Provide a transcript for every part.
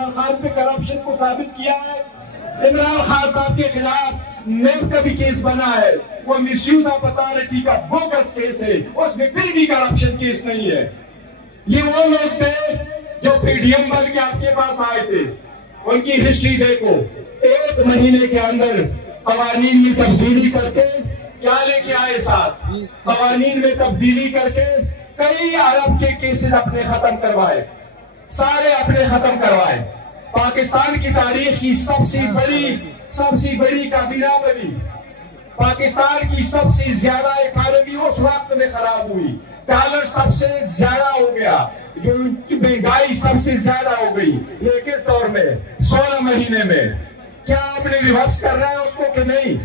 खान पे करप्शन को साबित किया है। इमरान खान साहब के खिलाफ नेब का भी केस बना है, वो मिसयूज ऑफ अथॉरिटी का बोगस केस है, उसमें फिर भी करप्शन केस नहीं है। ये वो लोग थे जो पीडीएम बन के आपके पास आए थे, उनकी हिस्ट्री देखो। 1 महीने के अंदर कवानीन में तब्दीली करके क्या लेके आए साथ, कवानीन में तब्दीली करके कई अरब के केसेस अपने खत्म करवाए, सारे अपने खत्म करवाए। पाकिस्तान की तारीख की सबसे बड़ी काबीना बनी। पाकिस्तान की सबसे ज्यादा इकॉनमी उस वक्त में खराब हुई, डॉलर सबसे ज्यादा हो गया, महंगाई सबसे ज्यादा हो गई। ये किस दौर में? 16 महीने में। क्या आपने रिवर्स करना है उसको कि नहीं?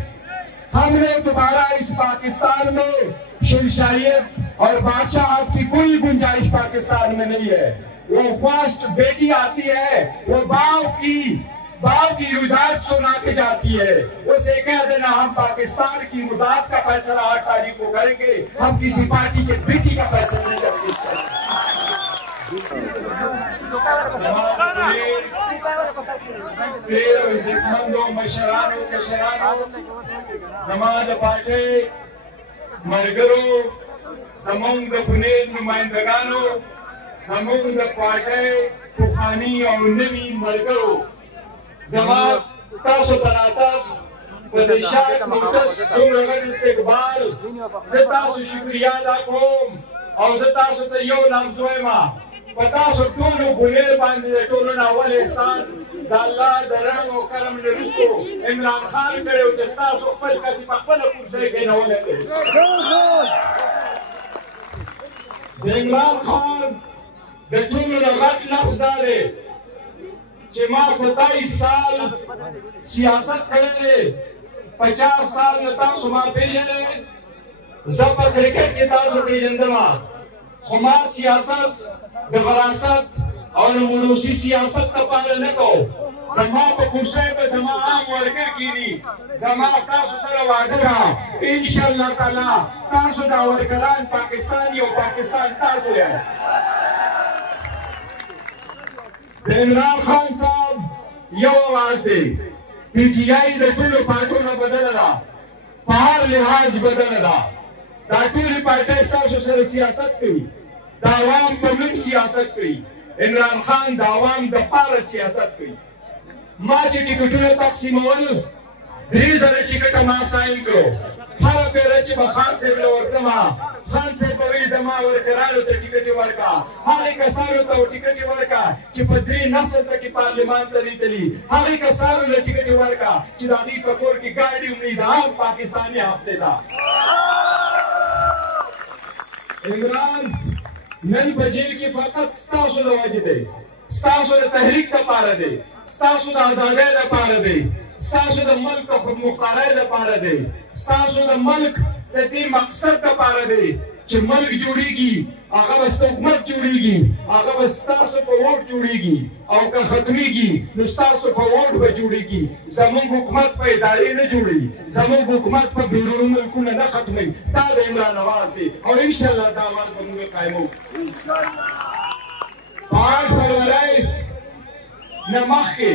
हमने दोबारा इस पाकिस्तान में शहंशाहियत और बादशाह की कोई गुंजाइश पाकिस्तान में नहीं है। वो फर्स्ट बेटी आती है, वो बाप की रुदात सुना के जाती है, उसे कह देना हम पाकिस्तान की रुदात का फैसला 8 तारीख को करेंगे, हम किसी पार्टी के बेटी का फैसला नहीं करेंगे। समाज पार्टी मरगरो समूंग पुनेर नुमाइंदगानो समूंग पार्टी पुखानी और नवी मरगरो जमात तासो तनातब प्रदेशात मुकदस सुरगन इस्तेकबाल ज़तासो शुक्रिया दा कोम और ज़तासो तयो नाम सुएमा पतासो टोनो बुनेर बांधे टोनो नावल एहसान दाल्ला दरंग और करम नरुस्तो इमरान खान करे उचस्तासो पल कसी पकपल कुर्से के नवल है। इमरान खान द टोनो लगत लफ्ज़ डाले चिमा 27 साल सियासत करे, 50 साल नता सुमा पेजने जब क्रिकेट के तासो पेजंदमा खुमा सियासत दवरासत और मुरूसी सियासत तपाले नको जमा पे कुर्सी पे जमा आम वर्कर कीनी जमा सासु सर वादरा इंशाअल्लाह ताला तासो दा वर्करान पाकिस्तानी और पाकिस्तान तासो है। इमरान खान साहब यो आवाज दे पीटीआई द टूल पार्टी में बदल रहा, पार लिहाज बदल रहा, दाटूल पार्टी सासु सर सियासत की दावाम पब्लिक सियासत की, इमरान खान दावाम द पार सियासत की। माची टिकटों तकसीमोल 3000 टिकट मा साइन करो, हर पेरच बखान से वर्तमा खान से पवे जमा वर्करालो तो टिकट वर्का हाली का सारो तो टिकट वर्का कि पदरी नस्ल तक की पार्लियामान तली हाली का सारो तो टिकट वर्का चिरादी कपूर की गाड़ी उम्मीद आम पाकिस्तानी हफ्ते था। इमरान नई बजेल की फकत स्तासो लवाजिद है, स्तासो तहरीक का पारा दे, स्तासो आजादी का पारा दे, स्तासो मुल्क को मुख्तार का पारा दे, स्तासो मुल्क ते मकसद का पारा दे कि मुल्क जुड़ेगी, आगा बस हुकूमत जुड़ेगी, आगा बस स्तासो पर वोट जुड़ेगी और का खत्मेगी, स्तासो पर वोट पर जुड़ेगी, जमीन हुकूमत पर इदारे न जुड़ी, जमीन हुकूमत पर बैरून मुल्क न खत्मे। ताद इमरान आवाज दे और इंशाअल्लाह दावाज बनूंगे कायम हो। 5 फरवरी नमख के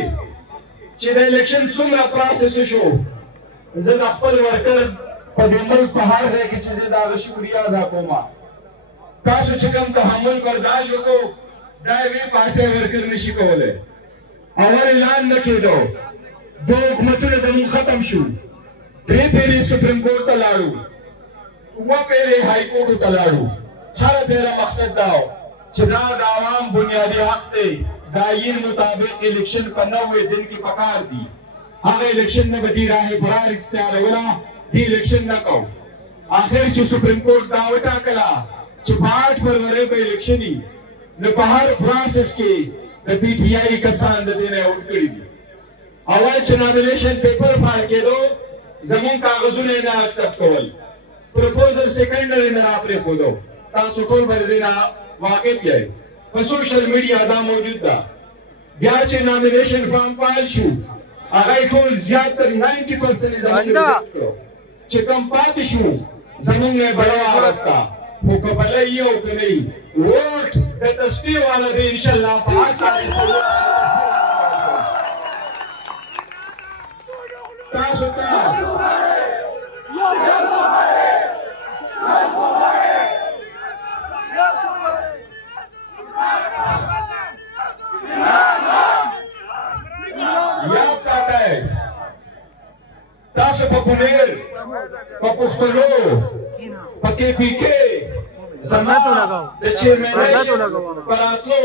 चिद इलेक्शन सुमरा प्रोसेस शो जद अखपल वर्कर पदेमल पहाड़ से की चीजें दावे शुक्रिया अदा कोमा तासु चिकम तहम्मुल बर्दाश्त को दावे पार्टी वर्कर ने शिकोले और ऐलान न के दो 2 हुकूमतों ने जमीन खत्म शु पहले सुप्रीम कोर्ट तलाड़ू वो पहले हाई कोर्ट तलाड़ू हर तेरा मकसद दाओ चिदाद आवाम बुनियादी हक थे दायीन मुताबिक इलेक्शन 90 दिन की पकार दी आगे इलेक्शन ने बदी राह बरार इख्तियार होला इलेक्शन न कहो आखिर जो सुप्रीम कोर्ट दावता कला जो 8 फरवरी पे इलेक्शन ही न बाहर प्रोसेस के द पीटीआई कसान देने उठकड़ी दी आवाज नॉमिनेशन पेपर फाड़ के दो जमीन कागजों ने ना एक्सेप्ट कोल प्रपोजल सेकेंडरी न आपने खोदो तासु टोल भर देना वाकई है पर सोशल मीडिया दा मौजूद था ब्याज नॉमिनेशन फॉर्म फाइल शू आगे टोल ज्यादातर 90% जमीन चिकम पातिशु जमीन में बड़ा रास्ता वो कबला ये हो कि नहीं वोट द तस्वीर वाला दे इंशाल्लाह 5 तारीख को फुनेर पे पुख्तनो पे KPK ज़मा द चेयरमैन परातलो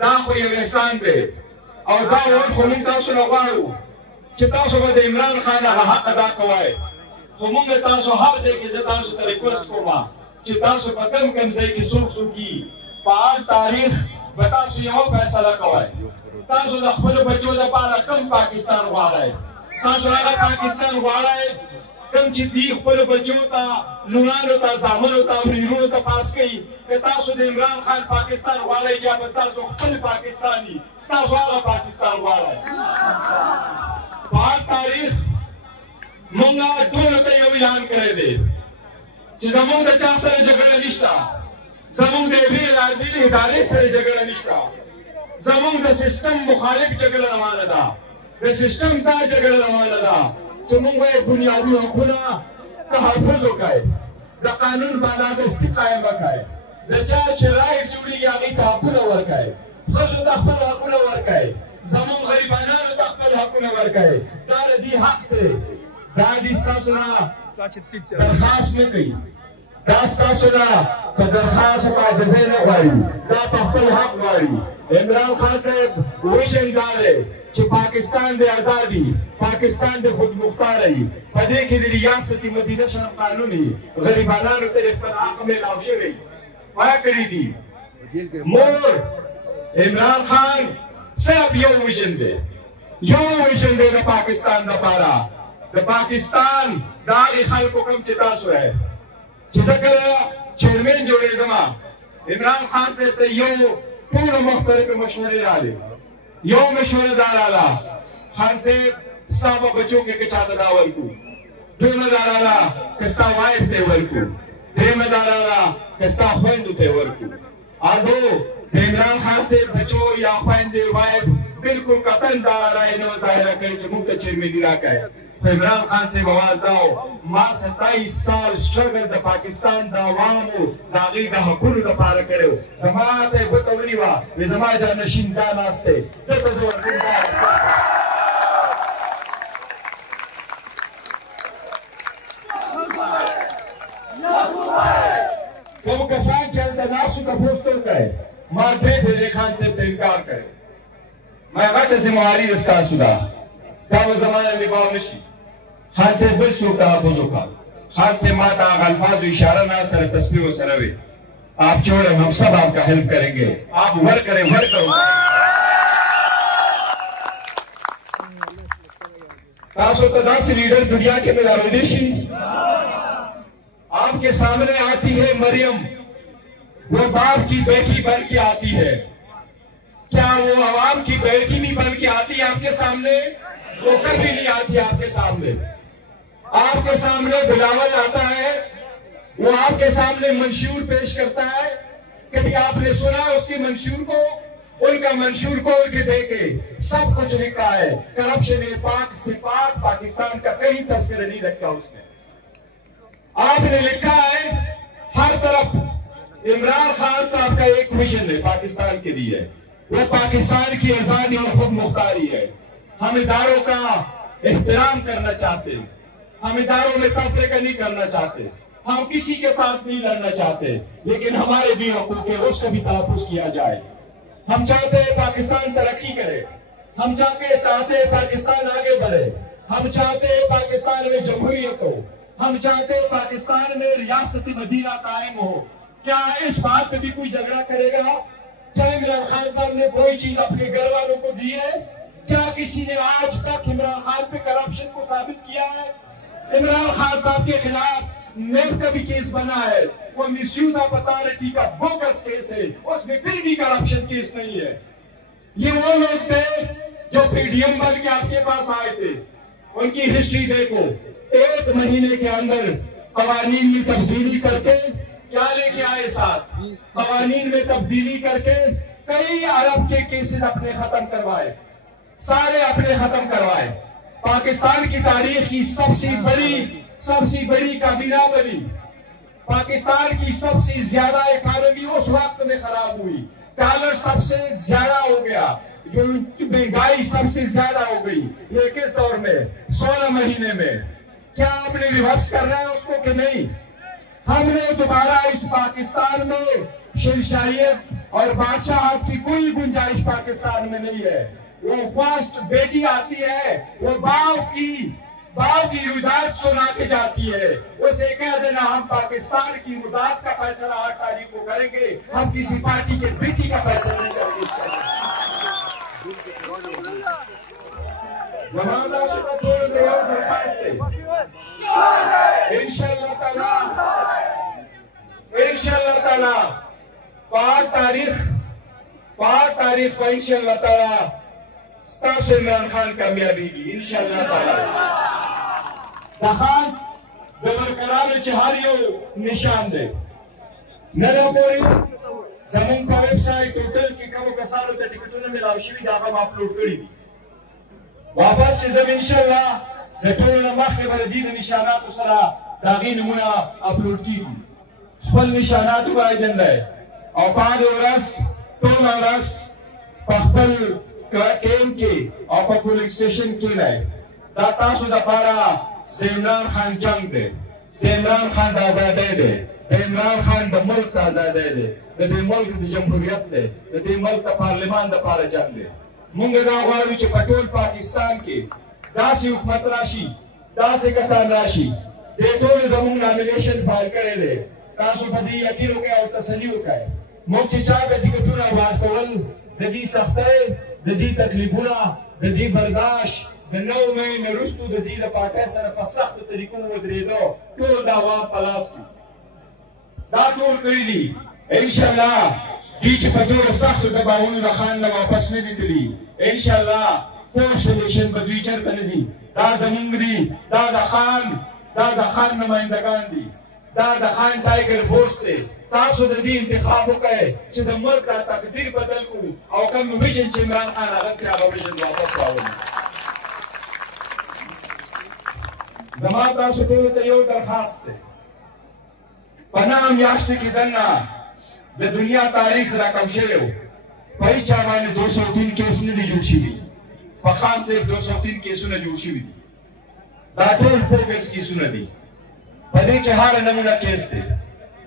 दा खो यव एहसान दे और दा वन खो मोंग तासो नगवाड़ो چې تاسو به د عمران خان هغه حق ادا کوئ خو موږ تاسو هر ځای کې زه تاسو ته ریکویسټ کوم چې تاسو په کوم ځای کې څوک څوک دي په هر تاریخ به تاسو یو فیصله کوئ تاسو د خپلو بچو لپاره کوم پاکستان غواړئ تاسو هغه پاکستان غواړئ کوم چې دي خپلو بچو ته لونانو ته زامنو ته ورېرونو ته پاس کوي که تاسو د عمران خان پاکستان غواړئ چې به ستاسو خپل پاکستان وي ستاسو هغه پاکستان غواړئ پاک تاریخ مونږه ټول ته یو اعلان کړی دی چې زموږ د چا سره جګړه نشته زموږ د یوې عادلې ادارې سره جګړه نشته زموږ د سیستم مخالف جګړه روانه ده د سیستم دا جګړه روانه ده چې موږ باید بنیادي حقونه تحفظ وکړو د قانون بالادستي قایم وکړو د چا چې رایټ جوړېږي هغې ته حقونه ورکړو ښځو ته خپل حقونه ورکړو زموږ غریبانانو ته خپل حقونه ورکړئ دا د دې حق دی دا دې ستاسو نه درخواست نه کوي دا ستاسو نه په درخواست او عاجزۍ نه غواړي دا په خپل حق غواړي عمران خان صاحب ویژن دا دی چې پاکستان د ازادي پاکستان د خودمختاره وي په دې کې د ریاست مدینه شرف قانون وي غریبانانو ته خپل حق میلاو شوی پای کړی دي مور عمران خان صاحب یو ویژن دی د پاکستان لپاره د پاکستان د هغې خلکو کوم چې تاسو یې چې زه کله چیرمین جوړېدم عمران خان صاحب ته یو ټولو مختلفې مشورې رالې یو مشوره دا راله خان صاحب ستا په بچو کې که چاته دا ورکړو دویمه دا راله که ستا وایف ته یې ورکړو درېیمه دا راله که ستا خویندو ته یې ورکړو آدو د عمران خان صاحب بچو یا خویندې وایف بالکل قطعا دا رایې نه ظاهره کړې چې موږ ته چیرمني راکړئ خو عمران خان صاحب اواز دا و ما 27 سال سټرګل د پاکستان د عوامو د هغې د حقونو دپاره کړی و زما ته یې ګوته ونیوه وایي زما جانشین دا ناست دی ده ته زه ورځم کوم کسان چې هلته ناستو تپوس ته وکړئ ما درې پېرې خان صاحب ته انکار کړی ما غټه ذمهواري د ستاسو ده دا به زما نه نباو نه شي خان صاحب بل څوک تحفظ وکړه خان صاحب ما ته هغه الفاظ و اشاره نه سره تسبیح ورسره وي آپ چھوڑیں ہم سب آپ کا ہیلپ کریں گے آپ ورک کریں ورک کرو تاسو ته داسې لیډر دنیا کې ملاویدی شي آپ کے سامنے آتی ہے مریم وہ باپ کی بیٹی بن کے آتی ہے کیا وہ عوام کی بیٹی بھی بن کے آتی ہے آپ کے سامنے وہ کبھی نہیں آتی آپ کے سامنے بلاول آتا ہے وہ آپ کے سامنے منشور پیش کرتا ہے کبھی آپ نے سنا اس کے منشور کو ان کا منشور کھول کے دیکھے سب کچھ لکھا ہے کرپشن پاک سے پاک پاکستان کا کہیں تذکرہ نہیں رکھا اس میں آپ نے لکھا ہے ہر طرف عمران خان صاحب کا ایک مشن ہے پاکستان کے لیے وہ پاکستان کی آزادی اور خود مختاری ہے ہم اداروں کا احترام کرنا چاہتے ہیں ہم اداروں میں تفریقہ نہیں کرنا چاہتے ہم کسی کے ساتھ نہیں لڑنا چاہتے لیکن ہمارے بھی حقوق ہے اس کا بھی تحفظ کیا جائے ہم چاہتے ہیں پاکستان ترقی کرے ہم چاہتے ہیں پاکستان آگے بڑھے ہم چاہتے ہیں پاکستان میں جمہوریت ہو ہم چاہتے ہیں پاکستان میں ریاست مدینہ قائم ہو کیا اس بات پہ بھی کوئی جھگڑا کرے گا کیا عمران خان صاحب نے کوئی چیز اپنے گھر والوں کو دی ہے کیا کسی نے آج تک عمران خان پہ کرپشن کو ثابت کیا ہے عمران خان صاحب کے خلاف نیب کا بھی کیس بنا ہے وہ مس یوز آف اتھارٹی کا بوگس کیس ہے اس میں پھر بھی کرپشن کیس نہیں ہے یہ وہ لوگ تھے جو پی ڈی ایم بن کے آپ کے پاس آئے تھے ان کی ہسٹری دیکھو 1 مہینے کے اندر قوانین میں تبدیلی کر کے کیا لے کے آئے ساتھ قوانین میں تبدیلی کر کے کئی ارب کے کیسز اپنے ختم کروائے سارے اپنے ختم کروائے پاکستان کی تاریخ کی سب سے بڑی کابینہ بنی پاکستان کی سب سے زیادہ اکانومی اس وقت میں خراب ہوئی ڈالر سب سے زیادہ ہو گیا مہنگائی سب سے زیادہ ہو گئی یہ کس دور میں 16 مہینے میں क्या आपने रिवर्स करना है उसको कि नहीं? हमने दोबारा इस पाकिस्तान में शहंशाहियत और बादशाहत की कोई गुंजाइश पाकिस्तान में नहीं है। वो फर्स्ट बेटी आती है, वो बाप की रुदात सुना के जाती है, उसे कह देना हम पाकिस्तान की रुदात का फैसला 8 तारीख को करेंगे, हम किसी पार्टी के बेटी का फैसला नहीं करेंगे। जमाना सुबह थोड़ी देर और दरखास्त है इंशाअल्लाह ताला 5 तारीख को इंशाअल्लाह ताला स्टार इमरान खान कामयाबी की इंशाअल्लाह ताला दखान दवरकरान चहारियों निशान दे नना पोरी जमन का वेबसाइट होटल की कम कसारो ते टिकटों में लावशीवी दागा अपलोड करी दी वापस चीज़ इंशाअल्लाह दटों ने मख के बरदी निशानात उसरा दागी नमूना अपलोड की फल निशानात हुआ जंदा है और 5 औरस टोल औरस पखल केम के और पुलिस स्टेशन के लाए दाता सुधा पारा इमरान खान जंग दे इमरान खान आजादी दे इमरान खान द मुल्क आजादी दे द मुल्क द जमहूरियत दे द मुल्क द पार्लियामान द पारा जंग दे मुंगे दा वाली च पटोल पाकिस्तान के दासी हुकूमत राशि दासी कसान राशि देतो ने जमुन नॉमिनेशन फाइल करे दे तासु बदी यकीन हो गया और तसल्ली हो गया मुझे चाहता टिकटों बात कोल ददी सख्ते ददी तकलीफुना ददी बर्दाश्त दनौ में नरुस्तु ददी द पाटे सर पसख्त तरीकों वदरेदो टोल दावा पलास की दा टोल करी दी इंशाअल्लाह बीच पदोर सख्त दबाउन खान न वापस नहीं दिली इंशाअल्लाह पोस्ट इलेक्शन बदवीचर तनजी दा जमुंगरी दादा खान नुमाइंदगान दी दादा खान टाइगर फोर्स थे तासु दी इंतखाब होके چې د ملک د تقدیر بدل کو او کوم ویژن چې عمران خان هغه سره هغه ویژن واپس راوړي زما تاسو ټول ته یو درخواست ده پناه میاشت کې دنه د دنیا تاریخ رقم شوی پای چا باندې 203 کیس نه دي جوړ شوي په خان صاحب 203 کیسونه جوړ شوي دي دا ټول بوګس کیسونه دي په دې کې هر نمونه کیس دی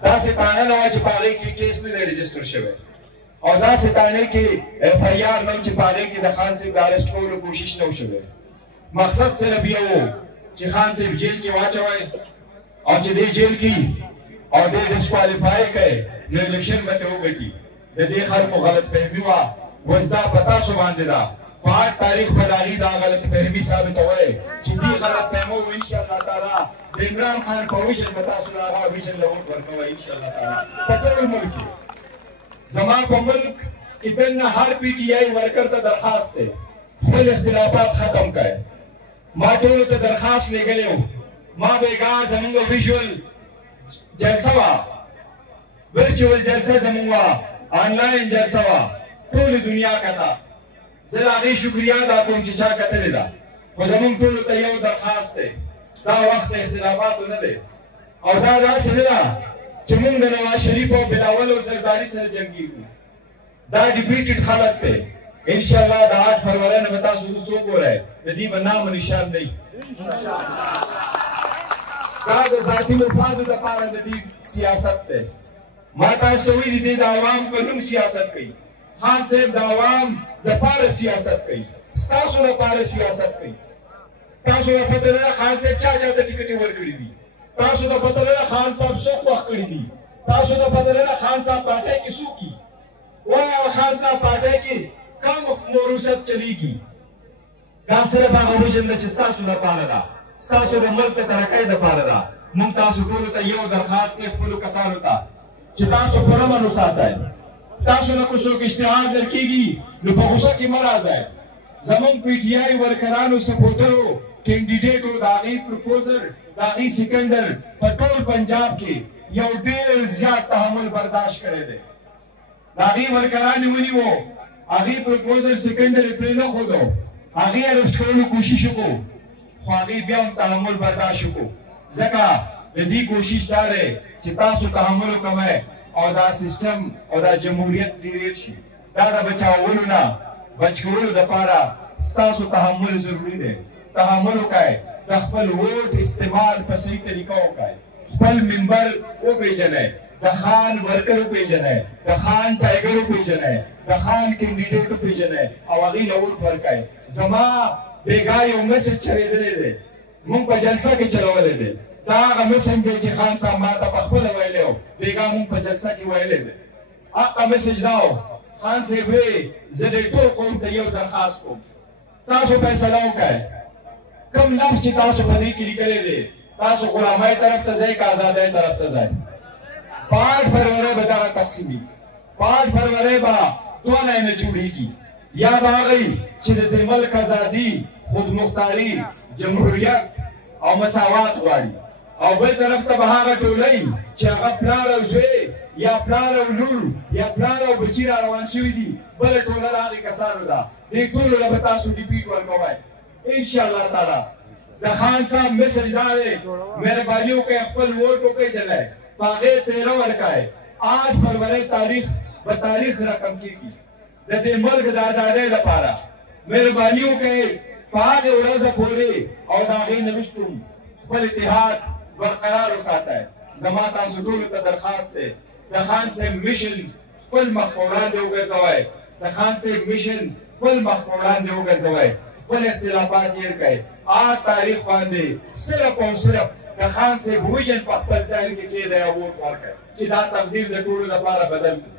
دا ستانه نو چې پاره کې کیس نه رجسٹر شوی او دا ستانه کې اف ای آر نو چې پاره کې د خان صاحب د اریسټ کولو کوشش نه وشوي مقصد سره بیا و چې خان صاحب جیل کې واچوي او چې دې جیل کې او دې ډیسکوالیفای کړي نو الیکشن به وګټي د دې خلکو غلط فهمي وا وځدا پتا شو باندې دا 5 تاریخ په داغي دا غلط فهمي ثابت وای چې دې غلط فهمو ان شاء الله تعالی د عمران خان په ویژن پتا شو دا ویژن لور ورکوي ان شاء الله تعالی په ټول ملک زما په ملک کې دنه هر پی ټی آی ورکر ته درخواست ده خپل اختلافات ختم کړي ما ټول ته درخواست لګلې ما بیګا زموږ ویژوال جلسه وا ورچوال جلسه زموږ آنلاین جلسه وا ټول دنیا کتا زه هغه شکریا ادا کوم چې چا کتلې ده خو زموږ ټول ته یو درخواست ده دا وخت اختلافات نه ده او دا داسې نه ده چې موږ د نواز شریف او بلاول او زرداری سره جنګیږو دا ډیبیټډ خلک ته ان شاء الله د 8 فروری نه تاسو دوستو ګورئ د دې بنام نشان دی دا د ذاتی مفاد لپاره د دې سیاست ده ما تاسو وی دي د عوام په نوم سیاست کوي خان صاحب د عوام د پاره سیاست کوي تاسو لپاره سیاست کوي تاسو په پته نه خان صاحب چا ته ټیکټ ورکړي دي تاسو د پته نه خان صاحب څوک وخت کړی دي تاسو د پته نه خان صاحب پټه کې سوکي وای خان صاحب پټه کې کوم موروثت چلیږي دا سره باغ وژن چې تاسو لپاره ده تاسو د ملک ته ترقۍ لپاره ده مونږ تاسو ټول ته یو درخواست کې خپل کسانو ته چې تاسو پرمنو ساتئ تاسو نه کوڅو کې اشتهار درکېږي نو په غوسه کې مرزه زمون پی ټی آی ورکرانو سپورټرو کینډیډیټو داغي پروپوزر داغي سکندر په ټول پنجاب کې یو ډېر زیات تحمل برداشت کړی دی داغي ورکران ونیو هغه پروپوزر سکندر پرې نه خودو هغه اریسټ کولو کوشش وکړو خو هغه بیا هم تحمل برداشت وکړو ځکه د دې کوشش دا دی چې تاسو تحمل وکړئ او دا سیستم او دا جمهوریت ډیر شي دا د بچاولو نه بچ کولو لپاره تاسو تحمل ضروری دی تحمل وکړئ د خپل ووټ استعمال په صحیح طریقه وکړئ، خپل منبر وپېژنئ، د خان ورکر وپېژنئ، د خان ټایګر وپېژنئ، د خان کینډیډیټ وپېژنئ او هغې له ووټ ورکړئ. زما بېګا یو میسج چلېدلی دی، مونږ په جلسه کې چلولی دی. دا هغه میسج دی چې خان صاحب ما ته پخپله ویلی و، بېګا مونږ په جلسه کې ویلی دی. هغه میسج دا و، خان صاحب وی زه دې ټول قوم ته یو درخواست کوم، تاسو فیصله وکړئ کوم لفظ چې تاسو په دې کې لیکلی دی، تاسو غلامۍ طرف ته ځئ که ازادۍ طرف ته ځئ. 5 فروری به دغه تقسیمي، 5 فروری به دوه لاینه جوړېږي، یا به هغوی چې د دې ملک ازادي، خودمختاري، جمهوریت او مساوات غواړي، او بل طرف ته به هغه ټولۍ چې هغه پلار او زوی یا پلار او لور یا پلار او بچي را روان شوي دي، بله ټوله د هغې کسانو ده. دې ټولو له به تاسو ډیپیټ ورکوئ انشاءالله تعالی. د خان صاحب میسج دا دی، مهرباني وکړئ خپل ووټ وپېژنئ، په هغې پیره ورکړئ. 8 فروری تاریخ به تاریخ رقم کېږي د دې ملک د ازادۍ لپاره. مهرباني وکړئ په هغې ورځه پورې او د هغې نه وروسته خپل اتحاد برقرار وساتئ. زما تاسو ټولو ته درخواست دی، د خان صاحب میشن خپل مخ په وړاندې وګرځوئ، د خان صاحب میشن خپل مخ په وړاندې وګرځوئ، خپل اختلافات هېر کړئ. 8 تاریخ باندې صرف او صرف د خان صاحب ویژن په خپل ځای کې کېدی او ووټ ورکړئ چې دا تقدیر د ټولو لپاره بدل کړي.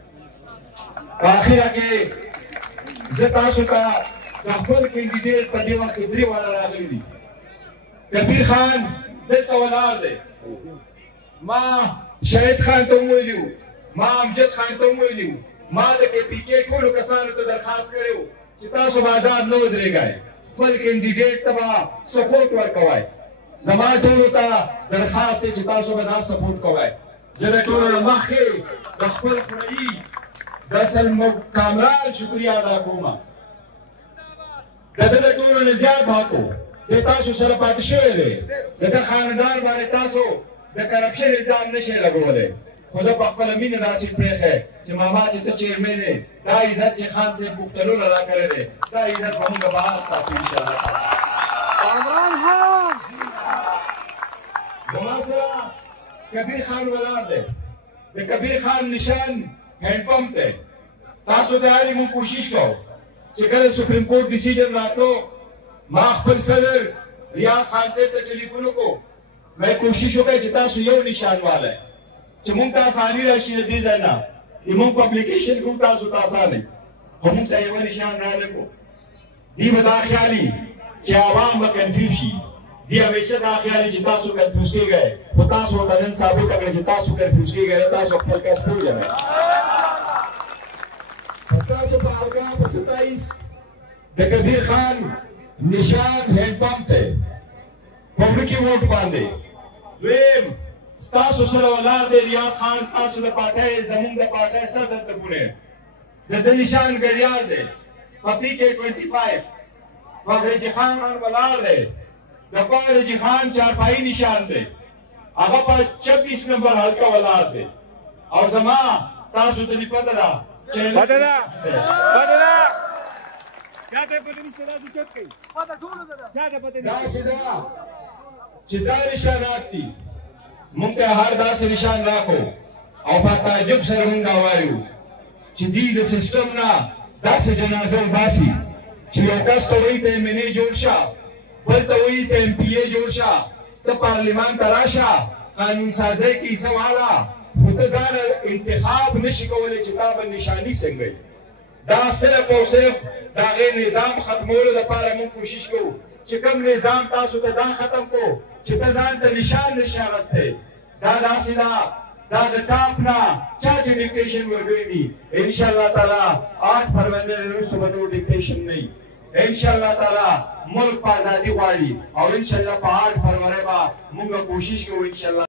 په اخره کې زه تاسو ته د خپل کینډیډیټ په دې وخت کې 3 واره راغلي دي. کبیر خان دلته ولاړ دی، ما شهید خان ته هم ویلي وو، ما امجد خان ته هم ویلي وو، ما د کے پی کے ټولو کسانو ته درخواست کړی و چې تاسو به ازاد نه ودرېږئ، خپل کینډیډیټ ته به سپورټ ورکوئ. زما ټولو ته درخواست دی چې تاسو به دا سپورټ کوئ. زه د ټولو نه مخکې د خپل خوريي د کامران شکریه ادا کوم. د ده د ټولو نه زیات حق و د تاسو سره پاتې شوی دی. د ده خاندان باندې تاسو د کرپشن الزام نشئ لګولی، خو ده په خپله مینه داسې پرېښی چې ماما چې ته چیرمن یې، دا عزت چې خان صاحب پوښتنو له راکړی دی، دا عزت به مونږ بهر ساتو انشاءالله. زما سره کبیر خان ولاړ دی، د کبیر خان نشان هینډ پمپ دی. تاسو ته اړ مونږ کوشش کوو چې کله سپریم کورټ ډیسیژن راتلو، ما خپل صدر ریاض خان صاحب ته ټلیفون وکړو، مې کوشش وکړی چې تاسو یو نشان والی چې مونږ ته اساني راشي د دې ځای نه چې مونږ په اپلیکیشن کوم تاسو ته اسانه، خو مونږ ته یو نشان رانکړو. دوی به دا خیالي چې عوام به کنفیوز شي، دوی همیشه دا خیالي چې تاسو کنفیوز کېږئ، خو تاسو ورته نن ثابته کړئ چې تاسو کنفیوز کېږئ، تاسو خپل کس پوهېږئ. ستاسو په ارګان په 27 د کبیر خان نشان هینډ پمپ دی پبلکي ووټ باندې. دویم ستاسو سره ولاړ دی ریاض خان، ستاسو د پارټۍ زموږ د پارټۍ صدر د پورې د ده نشان ګډیال دی. په PK 25 فخرجي خان ولاړ دی، د فخرجي خان چارپایي نشان دی، هغه په 26 نمبر حلقه ولاړ دی. او زما تاسو ته دې پته ده پته ده چاته پته نشته دا چوت کوي، پته ټولو ده چاته پته نه. داسې ده چې دا نشانات دي، مونږ ته هر داسې نشان راکړو او په تعجب سره مونږ دا وایو چې دوی د سیسټم نه داسې جنازه وباسي چې یو کس ته وایي ته MNA جوړ شه، بل ته وایي ته MPA جوړ شه، ته پارلیمان ته راشه، قانون سازۍ کې حصه واله، خو ته ځان انتخاب نشي کولی چې تا به نشاني څنګه وي. دا صرف او صرف د هغې نظام ختمولو لپاره موږ کوشش کوو چې کوم نظام تاسو ته دا ختم کړو چې ته ځان ته نشان نشي اخیستی. دا داسې ده، دا د ټاپ نه چا چې ډکټیشن ورکړي دي، انشاءالله تعالی 8 فروری نه وروسته به نور ډکټیشن نه وي. انشاءالله تعالی ملک په ازادي غواړي او انشاءالله په 8 فروری به موږ کوشش کوو انشاءالله